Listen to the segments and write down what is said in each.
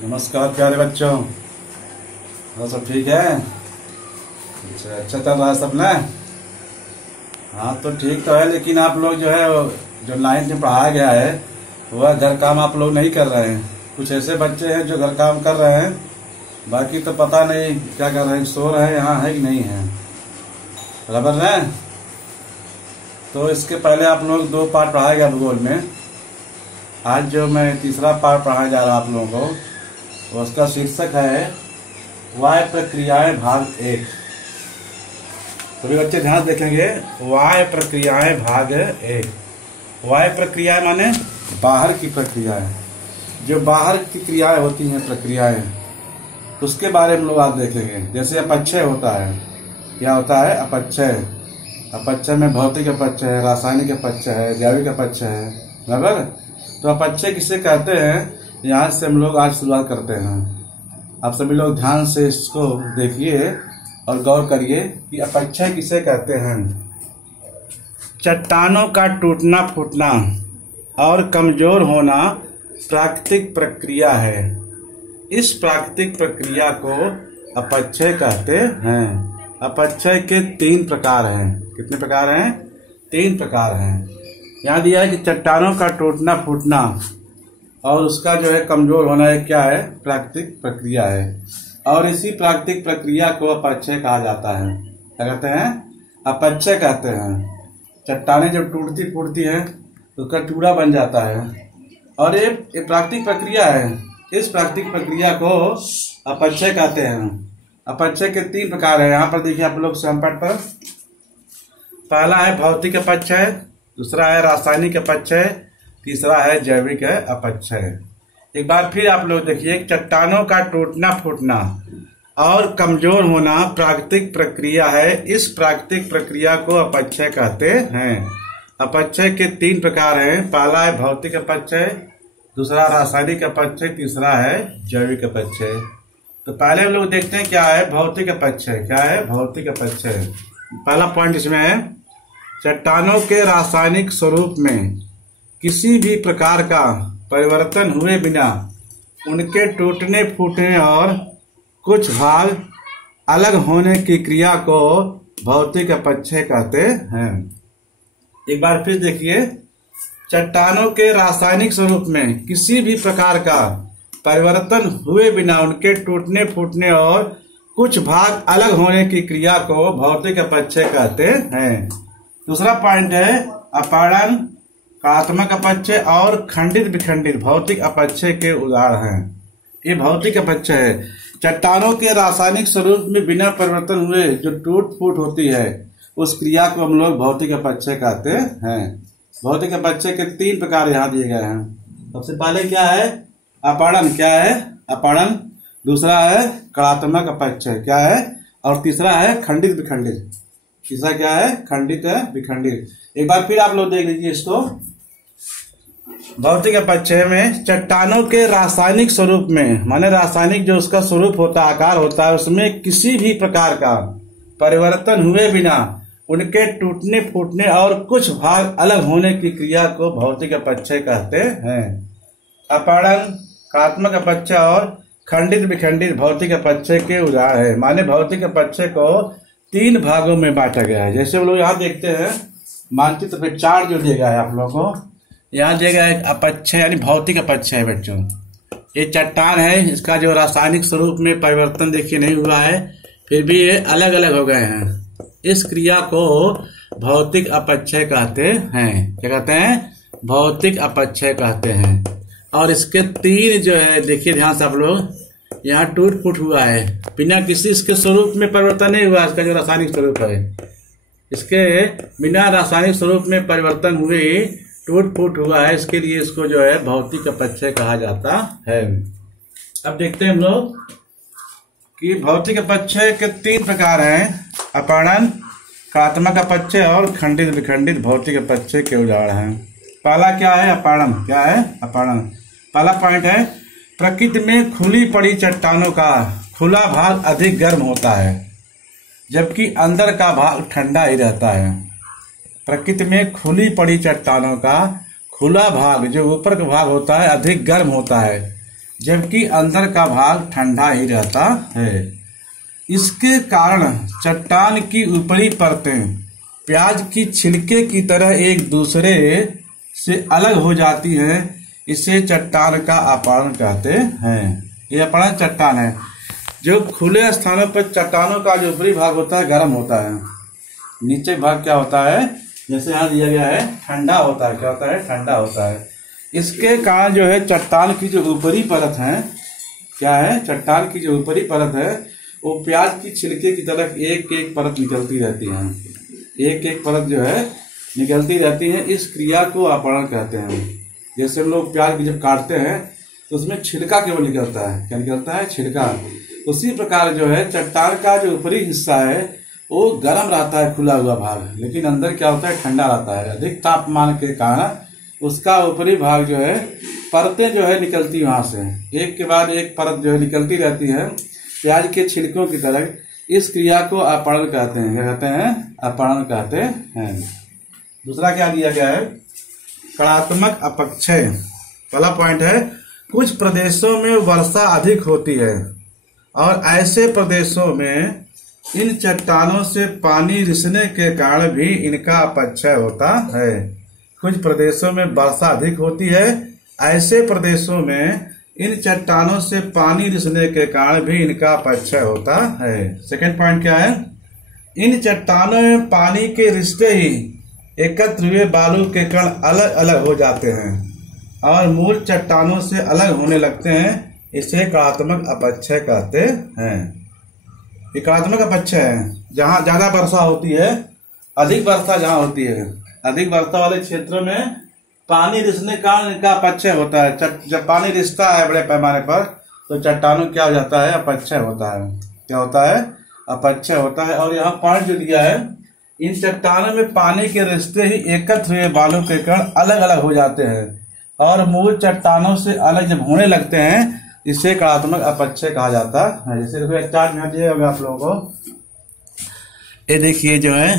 नमस्कार प्यारे बच्चों। और सब ठीक है? अच्छा चल रहा है सब ना? हाँ तो ठीक तो है, लेकिन आप लोग जो है जो 9th में पढ़ाया गया है वह घर काम आप लोग नहीं कर रहे हैं। कुछ ऐसे बच्चे हैं जो घर काम कर रहे हैं, बाकी तो पता नहीं क्या कर रहे हैं, सो रहे हैं यहाँ है कि नहीं है, बराबर है। तो इसके पहले आप लोग 2 पार्ट पढ़ाया गया भूगोल में। आज जो मैं तीसरा पार्ट पढ़ाने जा रहा हूँ आप लोगों को, उसका शीर्षक है वाय प्रक्रियाएं भाग 1। सभी बच्चे ध्यान देखेंगे। वाय प्रक्रियाएं भाग 1। वाय प्रक्रियाएं माने बाहर की प्रक्रियाएं, जो बाहर की क्रियाएं होती हैं, प्रक्रियाएं, उसके बारे में लोग आज देखेंगे। जैसे अपक्षय होता है। क्या होता है? अपक्षय। अपक्षय में भौतिक अपक्षय है, रासायनिक अपक्षय है, जैविक अपक्षय है, बराबर। तो अपक्षय किसे कहते हैं, यहाँ से हम लोग आज शुरुआत करते हैं। आप सभी लोग ध्यान से इसको देखिए और गौर करिए कि अपक्षय किसे कहते हैं। चट्टानों का टूटना फूटना और कमजोर होना प्राकृतिक प्रक्रिया है। इस प्राकृतिक प्रक्रिया को अपक्षय कहते हैं। अपक्षय के 3 प्रकार हैं। कितने प्रकार हैं? 3 प्रकार हैं। यहाँ दिया है कि चट्टानों का टूटना फूटना और उसका जो है कमजोर होना है, क्या है? प्राकृतिक प्रक्रिया है। और इसी प्राकृतिक प्रक्रिया को अपक्षय कहा जाता है। क्या कहते हैं? अपक्षय कहते हैं। चट्टानें जब टूटती फूटती है तो उसका टुकड़ा बन जाता है, और ये प्राकृतिक प्रक्रिया है। इस प्राकृतिक प्रक्रिया को अपक्षय कहते हैं। अपक्षय के 3 प्रकार है। यहाँ पर देखिए आप लोग सैंपल पर। पहला है भौतिक अपक्षय, दूसरा है रासायनिक अपक्षय, तीसरा है जैविक अपक्षय। एक बार फिर आप लोग देखिए। चट्टानों का टूटना फूटना और कमजोर होना प्राकृतिक प्रक्रिया है। इस प्राकृतिक प्रक्रिया को अपक्षय कहते हैं। अपक्षय के 3 प्रकार हैं। पहला है भौतिक अपक्षय, दूसरा रासायनिक अपक्षय, तीसरा है जैविक अपक्षय। तो पहले हम लोग देखते हैं क्या है भौतिक अपक्षय। क्या है भौतिक अपक्षय? पहला पॉइंट इसमें है, चट्टानों के रासायनिक स्वरूप में किसी भी प्रकार का परिवर्तन हुए बिना उनके टूटने फूटने और कुछ भाग अलग होने की क्रिया को भौतिक अपक्षय कहते हैं। एक बार फिर देखिए। चट्टानों के रासायनिक स्वरूप में किसी भी प्रकार का परिवर्तन हुए बिना उनके टूटने फूटने और कुछ भाग अलग होने की क्रिया को भौतिक अपक्षय कहते हैं। दूसरा पॉइंट है अपक्षय, कलात्मक अपक्षय और खंडित विखंडित भौतिक अपक्षय के उदाहरण हैं। ये भौतिक अपक्षय है। चट्टानों के रासायनिक स्वरूप में बिना परिवर्तन हुए जो टूट फूट होती है, उस क्रिया को हम लोग भौतिक अपक्षय कहते हैं। भौतिक अपक्षय के 3 प्रकार यहाँ दिए गए हैं। सबसे पहले क्या है? अपक्षय। क्या है? अपक्षय। दूसरा है कलात्मक अपक्षय। क्या है? और तीसरा है खंडित विखंडित। तीसरा क्या है? खंडित विखंडित। एक बार फिर आप लोग देख लीजिए इसको। भौतिक अपक्षय में चट्टानों के रासायनिक स्वरूप में, माने रासायनिक जो उसका स्वरूप होता है, आकार होता है, उसमें किसी भी प्रकार का परिवर्तन हुए बिना उनके टूटने फूटने और कुछ भाग अलग होने की क्रिया को भौतिक अपक्षय कहते हैं। अपक्षय, कलात्मक अपक्षय और खंडित विखंडित भौतिक अपक्षय के उदाहरण है। माने भौतिक अपक्षय को 3 भागों में बांटा गया है। जैसे हम लोग यहाँ देखते हैं मानचित्र पे चार्ट जो दिया गया है आप लोगों को, यहाँ दिया गया है अपक्षय यानी भौतिक अपक्षय है बच्चों। ये चट्टान है, इसका जो रासायनिक स्वरूप में परिवर्तन देखिए नहीं हुआ है, फिर भी ये अलग अलग हो गए हैं। इस क्रिया को भौतिक अपक्षय कहते हैं। क्या कहते हैं? भौतिक अपक्षय कहते हैं। और इसके 3 जो है देखिए ध्यान से आप लोग, यहाँ टूट फूट हुआ है बिना किसी इसके स्वरूप में परिवर्तन नहीं हुआ। इसका जो रासायनिक स्वरूप है, इसके बिना रासायनिक स्वरूप में परिवर्तन हुए टूट फूट हुआ है, इसके लिए इसको जो है भौतिक अपक्षय कहा जाता है। अब देखते हैं हम लोग कि भौतिक अपक्षय के 3 प्रकार हैं। अपक्षय, कलात्मक अपक्षय और खंडित विखंडित भौतिक अपक्षय के उदाहरण हैं। पहला क्या है? अपक्षय। क्या है? अपक्षय। पहला पॉइंट है, प्रकृति में खुली पड़ी चट्टानों का खुला भाग अधिक गर्म होता है, जबकि अंदर का भाग ठंडा ही रहता है। प्रकृति में खुली पड़ी चट्टानों का खुला भाग, जो ऊपर का भाग होता है, अधिक गर्म होता है, जबकि अंदर का भाग ठंडा ही रहता है। इसके कारण चट्टान की ऊपरी परतें प्याज की छिलके की तरह एक दूसरे से अलग हो जाती हैं। इसे चट्टान का अपहरण कहते हैं। ये अपहरण चट्टान है। जो खुले स्थानों पर चट्टानों का जो ऊपरी भाग होता है गर्म होता है, नीचे भाग क्या होता है, जैसे यहाँ दिया गया है, ठंडा होता है। क्या होता है? ठंडा होता है। इसके कारण जो है चट्टान की जो ऊपरी परत है, क्या है, चट्टान की जो ऊपरी परत है वो प्याज की छिलके की तरफ एक एक परत निकलती रहती है। एक एक परत जो है निकलती रहती है। इस क्रिया को अपहरण कहते हैं। जैसे हम लोग प्याज की जब काटते हैं तो उसमें छिलका केवल निकलता है। क्या निकलता है? छिलका। उसी प्रकार जो है चट्टान का जो ऊपरी हिस्सा है वो गर्म रहता है, खुला हुआ भाग, लेकिन अंदर क्या होता है? ठंडा रहता है। अधिक तापमान के कारण उसका ऊपरी भाग जो है परतें जो है निकलती वहां से, एक के बाद एक परत जो है निकलती रहती है प्याज के छिलकों की तरह। इस क्रिया को अपहरण कहते हैं। क्या कहते हैं? अपहरण कहते हैं। दूसरा क्या दिया गया है? कणात्मक अपक्षय। पहला पॉइंट है, कुछ प्रदेशों में वर्षा अधिक होती है और ऐसे प्रदेशों में इन चट्टानों से पानी रिसने के कारण भी इनका अपक्षय होता है। कुछ प्रदेशों में वर्षा अधिक होती है, ऐसे प्रदेशों में इन चट्टानों से पानी रिसने के कारण भी इनका अपक्षय होता है। सेकंड पॉइंट क्या है? इन चट्टानों में पानी के रिश्ते ही एकत्र हुए बालू के कण अलग अलग हो जाते हैं और मूल चट्टानों से अलग होने लगते हैं। इसे कणात्मक अपक्षय कहते हैं। एकात्मक अपक्षय है जहाँ ज्यादा वर्षा होती है, अधिक वर्षा जहाँ होती है, अधिक वर्षा वाले क्षेत्रों में पानी रिसने का इनका अपक्षय होता है। जब पानी रिसता है बड़े पैमाने पर तो चट्टानों क्या हो जाता है? अपक्षय होता है। क्या होता है? अपक्षय होता है। और यहाँ पॉइंट जो दिया है, इन चट्टानों में पानी के रिश्ते ही एकत्र हुए बालू के कण अलग अलग हो जाते हैं और मूल चट्टानों से अलग जब होने लगते हैं इसे कणात्मक अपक्षय कहा जाता है। जैसे देखो चार्ट में दिया होगा आप लोगों को, ये देखिए जो है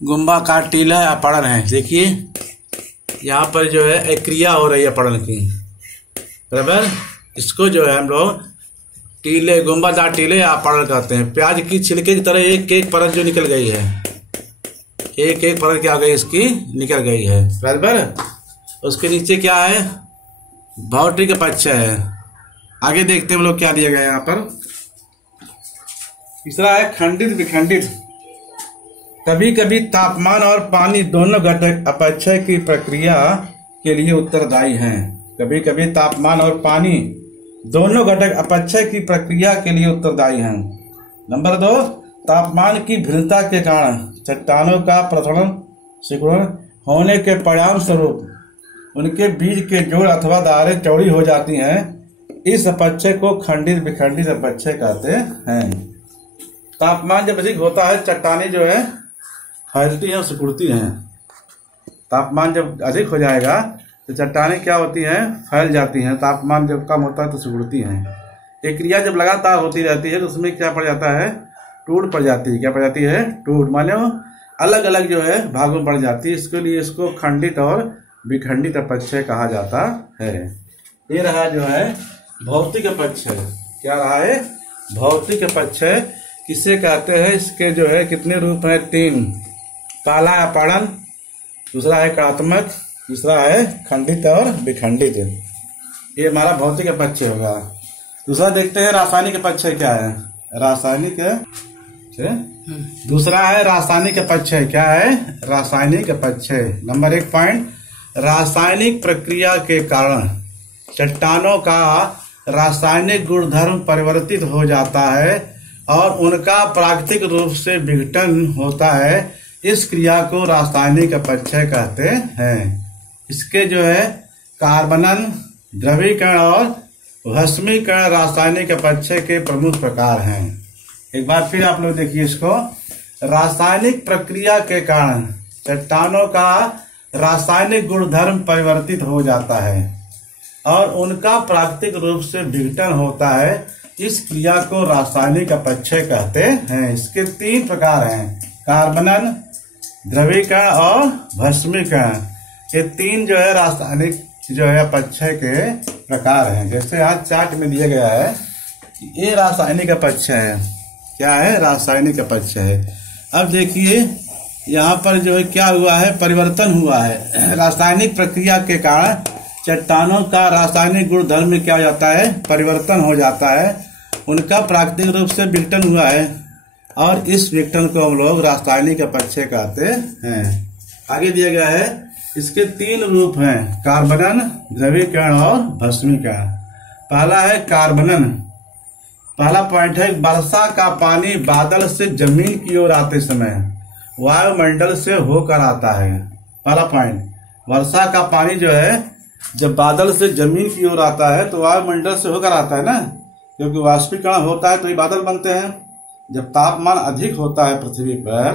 गुम्बा का टीला अपहरण है। देखिए यहाँ पर जो है एक क्रिया हो रही है अपहरण की, बराबर। इसको जो है हम लोग टीले, गुम्बादार टीले अपहरण कहते हैं। प्याज की छिलके की तरह एक एक परत जो निकल गई है, एक एक परत क्या हो गई इसकी? निकल गई है, बराबर। उसके नीचे क्या है? भौतिक अपक्षय है। आगे देखते हैं हम लोग क्या दिया गया है यहाँ पर। तीसरा है खंडित विखंडित। कभी कभी तापमान और पानी दोनों घटक अपक्षय की प्रक्रिया के लिए उत्तरदायी हैं। कभी कभी तापमान और पानी दोनों घटक अपक्षय की प्रक्रिया के लिए उत्तरदायी हैं। नंबर 2, तापमान की भिन्नता के कारण चट्टानों का प्रथलन सिकुड़न होने के परिणाम स्वरूप उनके बीच के जोड़ अथवा धारें चौड़ी हो जाती हैं। इस अपक्षय को खंडित विखंडित अपक्षय कहते हैं। तापमान जब अधिक होता है चट्टानें जो है फैलती हैं, सिकुड़ती हैं। तापमान जब अधिक हो जाएगा तो चट्टानें क्या होती हैं? फैल जाती हैं। तापमान जब कम होता है तो सिकुड़ती हैं। एक क्रिया जब लगातार होती रहती है तो उसमें क्या पड़ जाता है? टूट पड़ जाती है। क्या पड़ जाती है? टूट। मानो अलग अलग जो है भागों में पड़ जाती है। इसके लिए इसको खंडित और विखंडित अपक्षय कहा जाता है। ये रहा जो है भौतिक अपक्षय। क्या रहा है? भौतिक अपक्षय किसे कहते हैं? इसके जो है कितने रूप हैं? 3। काला अपहरण, दूसरा है कणात्मक, तीसरा है खंडित और विखंडित। ये हमारा भौतिक अपक्षय होगा। दूसरा देखते हैं रासायनिक अपक्षय क्या है। रासायनिक दूसरा है रासायनिक अपक्षय। क्या है? रासायनिक अपक्षय। नंबर 1 पॉइंट, रासायनिक प्रक्रिया के कारण चट्टानों का रासायनिक गुणधर्म परिवर्तित हो जाता है और उनका प्राकृतिक रूप से विघटन होता है। इस क्रिया को रासायनिक अपक्षय कहते हैं। इसके जो है कार्बनन, द्रवीकरण और भस्मीकरण रासायनिक अपक्षय के प्रमुख प्रकार हैं। एक बार फिर आप लोग देखिए इसको। रासायनिक प्रक्रिया के कारण चट्टानों का रासायनिक गुणधर्म परिवर्तित हो जाता है और उनका प्राकृतिक रूप से विघटन होता है। इस क्रिया को रासायनिक अपक्षय कहते हैं। इसके 3 प्रकार हैं, कार्बनन, द्रवीकरण और भस्मीकरण। ये 3 जो है रासायनिक जो है अपक्षय के प्रकार हैं। जैसे यहाँ चार्ट में दिया गया है कि ये रासायनिक अपक्षय है। क्या है? रासायनिक अपक्षय है। अब देखिए यहाँ पर जो है क्या हुआ है, परिवर्तन हुआ है। रासायनिक प्रक्रिया के कारण चट्टानों का रासायनिक गुणधर्म में क्या हो जाता है, परिवर्तन हो जाता है। उनका प्राकृतिक रूप से विघटन हुआ है और इस विघटन को हम लोग रासायनिक अपक्षय कहते हैं। आगे दिया गया है, इसके 3 रूप हैं, कार्बनन, द्रवीकरण और भस्मीकरण। पहला है कार्बनन। पहला पॉइंट है, वर्षा का पानी बादल से जमीन की ओर आते समय वायुमंडल से होकर आता है। पहला पॉइंट, वर्षा का पानी जो है जब बादल से जमीन की ओर आता है तो वायुमंडल से होकर आता है ना, क्योंकि वाष्पीकरण होता है तो ये बादल बनते हैं। जब तापमान अधिक होता है पृथ्वी पर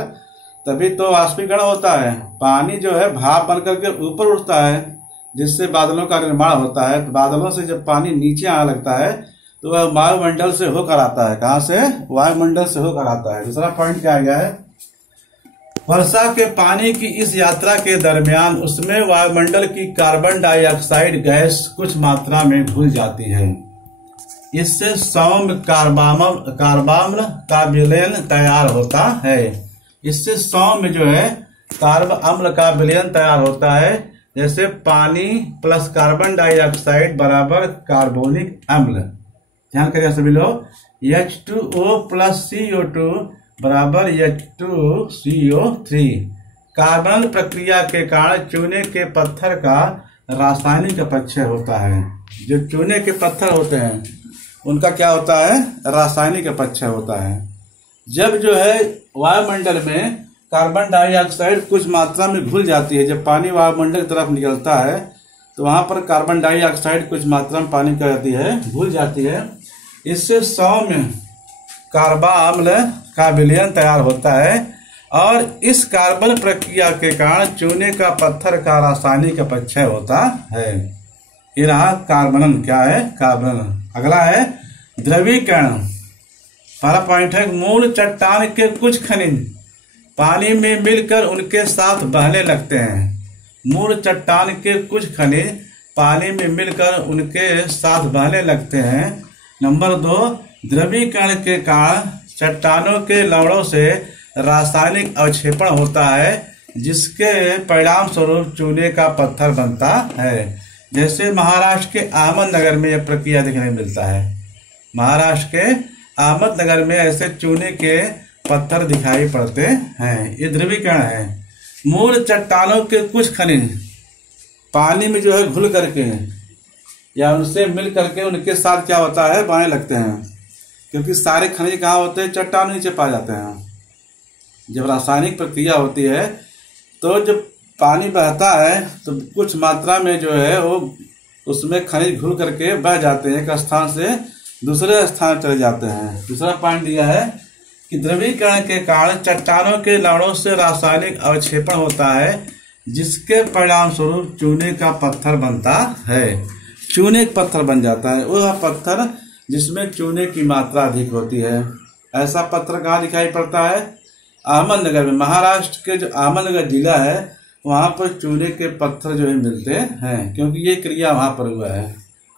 तभी तो वाष्पीकरण होता है। पानी जो है भाप बनकर के ऊपर उठता है जिससे बादलों का निर्माण होता है। तो बादलों से जब पानी नीचे आने लगता है तो वह वायुमंडल से होकर आता है। कहाँ से? वायुमंडल से होकर आता है। दूसरा पॉइंट क्या गया है, वर्षा के पानी की इस यात्रा के दरमियान उसमें वायुमंडल की कार्बन डाइऑक्साइड गैस कुछ मात्रा में घुल जाती है। इससे सौम्य कार्बाम्ल का विलयन तैयार होता है। इससे सौम्य जो है कार्ब अम्ल का विलयन तैयार होता है। जैसे पानी प्लस कार्बन डाइऑक्साइड बराबर कार्बोनिक अम्ल। ध्यान करिए सभी लोग, H2O प्लस CO2 बराबर H2CO3। कार्बन प्रक्रिया के कारण चूने के पत्थर का रासायनिक अपक्षय होता है। जो चूने के पत्थर होते हैं उनका क्या होता है, रासायनिक अपक्षय होता है। जब जो है वायुमंडल में कार्बन डाइऑक्साइड कुछ मात्रा में घुल जाती है, जब पानी वायुमंडल की तरफ निकलता है तो वहां पर कार्बन डाइऑक्साइड कुछ मात्रा में पानी क्या जाती है, घुल जाती है। इससे सौम्य कार्बाम्ल का विलयन तैयार होता है और इस कार्बन प्रक्रिया के कारण चूने का पत्थर का रासायनिक अपक्षय होता है। ये रहा कार्बनन। क्या है? कार्बनन। अगला है द्रवीकरण। पहला पॉइंट है, मूल चट्टान के कुछ खनिज पानी में मिलकर उनके साथ बहने लगते हैं। मूल चट्टान के कुछ खनिज पानी में मिलकर उनके साथ बहने लगते हैं। नंबर 2, द्रवीकरण के कारण चट्टानों के लवणों से रासायनिक अवक्षेपण होता है जिसके परिणाम स्वरूप चूने का पत्थर बनता है। जैसे महाराष्ट्र के अहमदनगर में यह प्रक्रिया देखने को मिलता है। महाराष्ट्र के अहमदनगर में ऐसे चूने के पत्थर दिखाई पड़ते हैं। ये द्रवीकरण है। मूल चट्टानों के कुछ खनिज पानी में जो है घुल करके या उनसे मिल करके उनके साथ क्या होता है, बहने लगते हैं। क्योंकि सारे खनिज कहाँ होते हैं, चट्टान नीचे पाए जाते हैं। जब रासायनिक प्रक्रिया होती है तो जब पानी बहता है तो कुछ मात्रा में जो है वो उसमें खनिज घुल करके बह जाते हैं, एक स्थान से दूसरे स्थान चले जाते हैं। दूसरा पॉइंट दिया है कि द्रवीकरण के कारण चट्टानों के लवणों से रासायनिक अवक्षेपण होता है जिसके परिणाम स्वरूप चूने का पत्थर बनता है। चूने का पत्थर बन जाता है वह पत्थर जिसमें चूने की मात्रा अधिक होती है। ऐसा पत्थर कहाँ दिखाई पड़ता है? अहमदनगर में। महाराष्ट्र के जो अहमदनगर जिला है वहां पर चूने के पत्थर जो है मिलते हैं, क्योंकि ये क्रिया वहां पर हुआ है।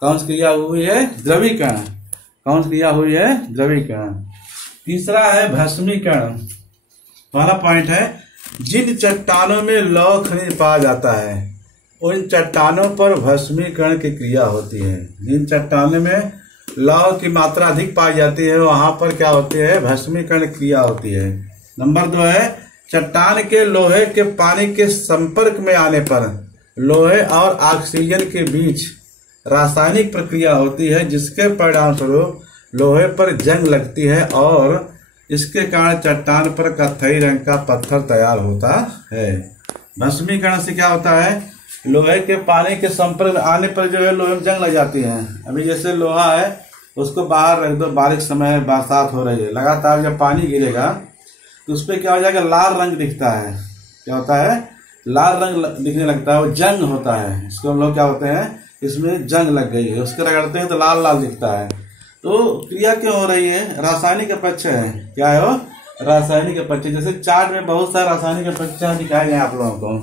कौन सी क्रिया हुई है? द्रवीकरण। कौन सी क्रिया हुई है? द्रवीकरण। तीसरा है भस्मीकरण। पहला पॉइंट है, जिन चट्टानों में लौह खनिज पाया जाता है उन चट्टानों पर भस्मीकरण की क्रिया होती है। जिन चट्टानों में लौह की मात्रा अधिक पाई जाती है वहां पर क्या होती है? भस्मीकरण क्रिया होती है। नंबर 2 है, चट्टान के लोहे के पानी के संपर्क में आने पर लोहे और ऑक्सीजन के बीच रासायनिक प्रक्रिया होती है जिसके परिणाम स्वरूप लोहे पर जंग लगती है और इसके कारण चट्टान पर कत्थई रंग का पत्थर तैयार होता है। भस्मीकरण से क्या होता है? लोहे के पानी के संपर्क में आने पर जो है लोहे में जंग लग जाती है। अभी जैसे लोहा है उसको बाहर रख दो, बारिश समय बरसात हो रही है, लगातार जब पानी गिरेगा तो उस पर क्या हो जाएगा? लाल रंग दिखता है। क्या होता है? लाल रंग दिखने लगता है, वो जंग होता है। इसको हम लोग क्या होते हैं, इसमें जंग लग गई है, उसके रगड़ते हैं तो लाल लाल दिखता है। तो क्रिया क्यों हो रही है? रासायनिक अपक्षय है। क्या है वो? रासायनिक अपक्षय। जैसे चार्ट में बहुत सारे रासायनिक अपक्षय दिखाए गए आप लोगों को।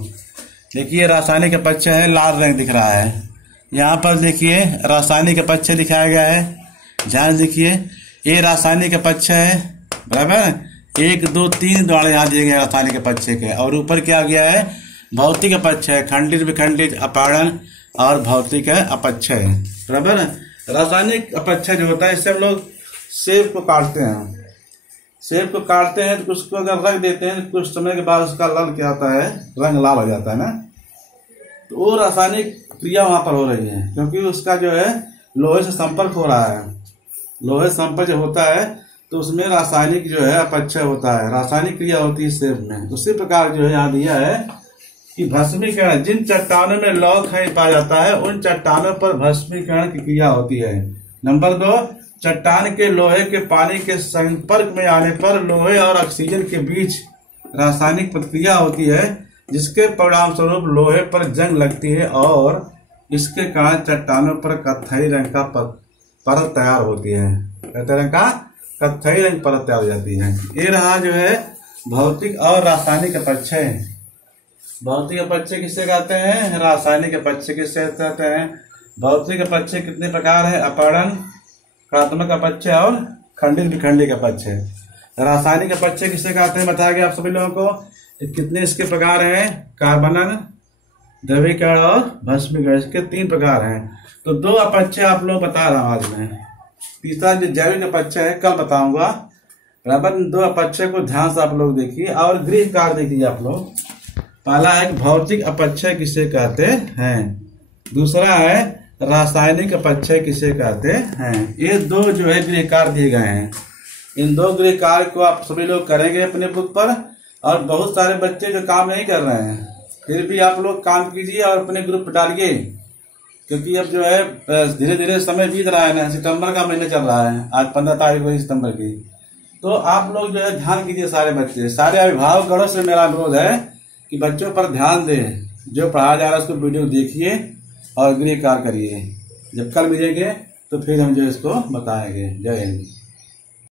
देखिए रासायनिक अपक्षय है, लाल रंग दिख रहा है। यहाँ पर देखिए रासायनिक अपक्षय दिखाया गया है। ध्यान देखिए, ये रासायनिक अपक्षय है, बराबर। 1 2 3 द्वारा यहाँ दिए गए रासायनिक अपक्षय के, और ऊपर क्या गया है, भौतिक अपक्षय, खंडित विखंडित अपहरण और भौतिक अपक्षय, बराबर। रासायनिक अपक्षय जो होता है, इससे हम लोग सेब को काटते हैं। सेब को काटते हैं तो उसको अगर रख देते हैं तो कुछ समय के बाद उसका लाल क्या होता है, रंग लाल हो जाता है ना। तो वो रासायनिक क्रिया वहां पर हो रही है, क्योंकि उसका जो है लोहे से संपर्क हो रहा है। लोहे संपर्क जो होता है तो उसमें रासायनिक जो है अपक्षय होता है, रासायनिक क्रिया होती है सेब में। उसी प्रकार जो है यहाँ दिया है कि भस्मीकरण, जिन चट्टानों में लौह खनिज पाया जाता है उन चट्टानों पर भस्मीकरण की क्रिया होती है। नंबर 2, चट्टान के लोहे के पानी के संपर्क में आने पर लोहे और ऑक्सीजन के बीच रासायनिक प्रतिक्रिया होती है, जिसके परिणाम स्वरूप लोहे पर जंग लगती है और इसके कारण चट्टानों पर कत्थई रंग का परत तैयार होती है। कत्थई रंग का कत्थई रंग परत तैयार हो जाती है। ये रहा जो है भौतिक और रासायनिक अपक्षय। भौतिक अपक्षय किससे कहते हैं, रासायनिक अपक्षय किससे कहते हैं। भौतिक अपक्षय कितने प्रकार है, अपहरण, कणात्मक अपक्षय और खंडित विखंडित अपक्षय। रासायनिक अपक्षय किससे कहते हैं बताया गया आप सभी लोगों को। कितने इसके प्रकार हैं, कार्बनन, द्रवीकरण और भस्मीकरण, इसके 3 प्रकार हैं। तो 2 अपक्षय आप लोग बता रहा हूं आज मैं। तीसरा जो जैविक अपक्षय है कल बताऊंगा, बराबर। 2 अपक्षय को ध्यान से आप लोग देखिए और गृह कार्य देखिए आप लोग। पहला है भौतिक अपक्षय किसे कहते हैं, दूसरा है रासायनिक अपक्षय किसे कहते हैं। ये 2 जो है गृह कार्य दिए गए हैं। इन 2 गृह कार्य को आप सभी लोग करेंगे अपने बुक पर, और बहुत सारे बच्चे जो काम नहीं कर रहे हैं फिर भी आप लोग काम कीजिए और अपने ग्रुप पर डालिए, क्योंकि अब जो है धीरे धीरे समय बीत रहा है ना, सितंबर का महीना चल रहा है, आज 15 तारीख हुई सितंबर की। तो आप लोग जो है ध्यान कीजिए, सारे बच्चे, सारे अभिभावकों से मेरा अनुरोध है कि बच्चों पर ध्यान दें। जो पढ़ाया जा रहा है उसको वीडियो देखिए और गृह कार्य करिए। जब कल मिलेंगे तो फिर हम जो इसको बताएंगे। जय हिंद।